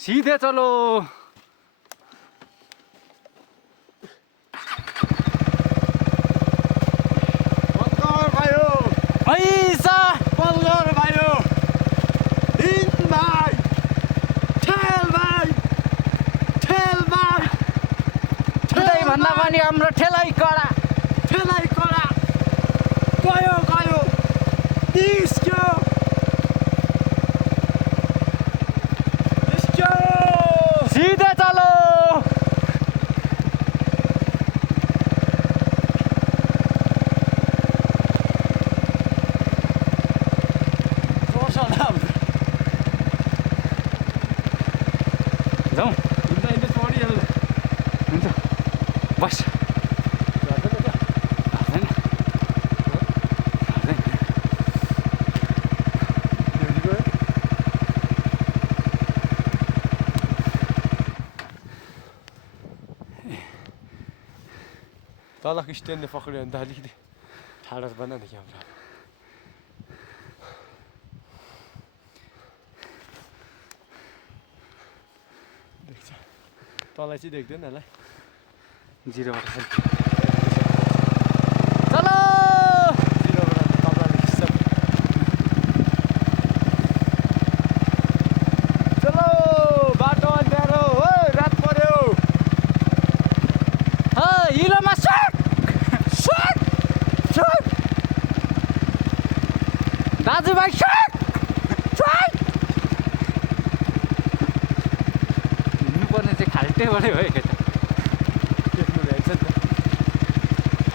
सीधे चलो। ऐसा बल्ल भयो इन भाइ ठेल भाइ ठेल भाइ त्यही भन्दा पनि हाम्रो ठेलै कडा। ठेलाइ कडा गयो गयो निस्क्यो निस्क्यो सीधे चलो। जाउँ हिँड्दा छोडिहाल्नु हुन्छ बस। तलको स्ट्यान्डले पक्रियो भने त अलिकति ठाडो बना नि क्यामेरा देख्छ तँलाई चाहिँ देख्दैन होला 0बाट चलो। 0बाट तलले खिच्छ चलो बाटो अँध्यारो हो रात पर्यो हिलोमा सट सट सट दाजुभाइ सट सट हिँड्नुपर्ने चाहिँ खाल्टेबाटै हो केटा। देख्नु भ्याएको छ नि त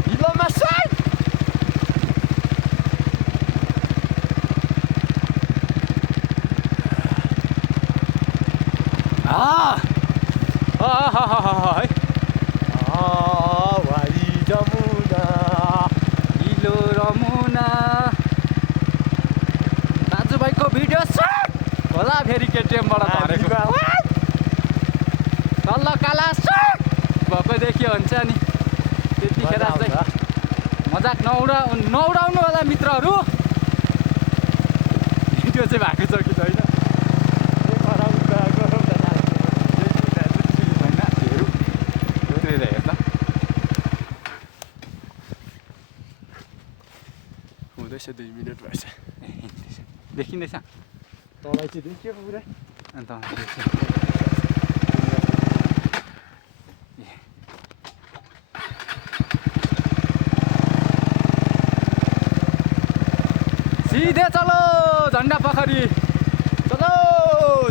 हिलोमा साइड है भाइ जमुना हिलो रमुना दाजुभाइको भिडियो सट होला फेरि केटिएमबाट धरेको तल्लो काला सट भएको देखियो हुन्छ नि त्यतिखेर चाहिँ मजाक नउडाउनु होला मित्रहरू। भिडियो चाहिँ भएको छ कि छैन हेर्दा हुँदैछ 2 मिनट भएछ देखिँदैछ तँलाई चाहिँ देखियो पुरै अन्त सीधे चलो झन्डा पोखरी चलो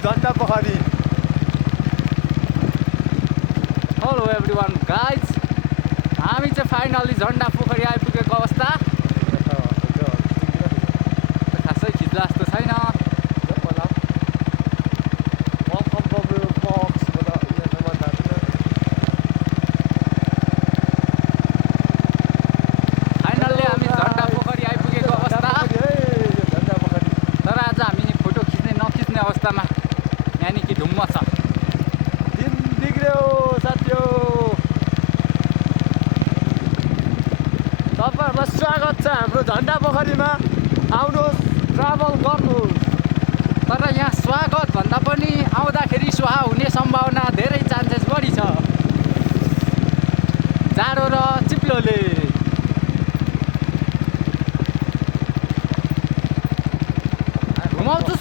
झन्डा पोखरी हेलो एभ्रिवान गाइज हामी चाहिँ फाइनली झन्डा पोखरी आइपुगेको अवस्था। खासै खिच्ला जस्तो छैन। फाइनल्ली हामी झन्डा पोखरी आइपुगेको अवस्था। तर आज हामी फोटो खिच्ने नखिच्ने अवस्थामा यानि कि ढुम्म छ। दिन बिग्रियो साथीयो तपाईँहरूलाई स्वागत छ हाम्रो झन्डा पोखरीमा आउनुहोस् ट्राभल गर्नुहोस्। तर यहाँ स्वागत भन्दा पनि आउँदाखेरि स्वाहा हुने सम्भावना धेरै चान्सेस बढी छ जाडो र चिप्लोले। घुमाउँछु